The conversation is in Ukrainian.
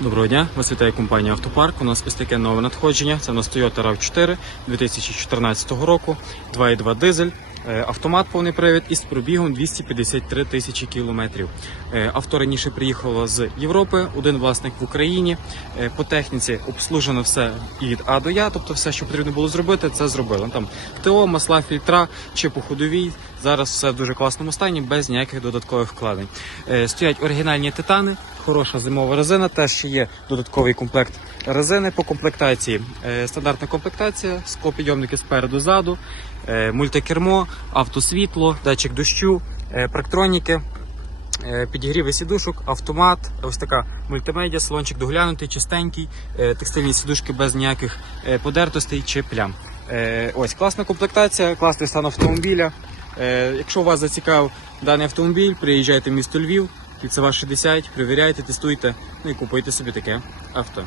Доброго дня, вас вітає компанія Автопарк. У нас ось таке нове надходження. Це у нас Toyota RAV4 2014 року, 2.2 дизель, автомат повний привід із пробігом 253 тисячі кілометрів. Авто раніше приїхало з Європи, один власник в Україні. По техніці обслужено все від А до Я, тобто все, що потрібно було зробити, це зробили. Там ТО, масла, фільтра, чипу ходовій. Зараз все в дуже класному стані, без ніяких додаткових вкладень. Стоять оригінальні титани, хороша зимова резина, теж ще є додатковий комплект резини по комплектації. Стандартна комплектація, склопідйомники спереду-ззаду, мультикермо, автосвітло, датчик дощу, парктроніки, підігріви сідушок, автомат, ось така мультимедіа, салончик доглянутий, чистенький, текстильні сідушки без ніяких подертостей чи плям. Ось класна комплектація, класний стан автомобіля. Якщо вас зацікавив даний автомобіль, приїжджайте в місто Львів, Кільцева 60, перевіряйте, тестуйте, ну і купуйте собі таке авто.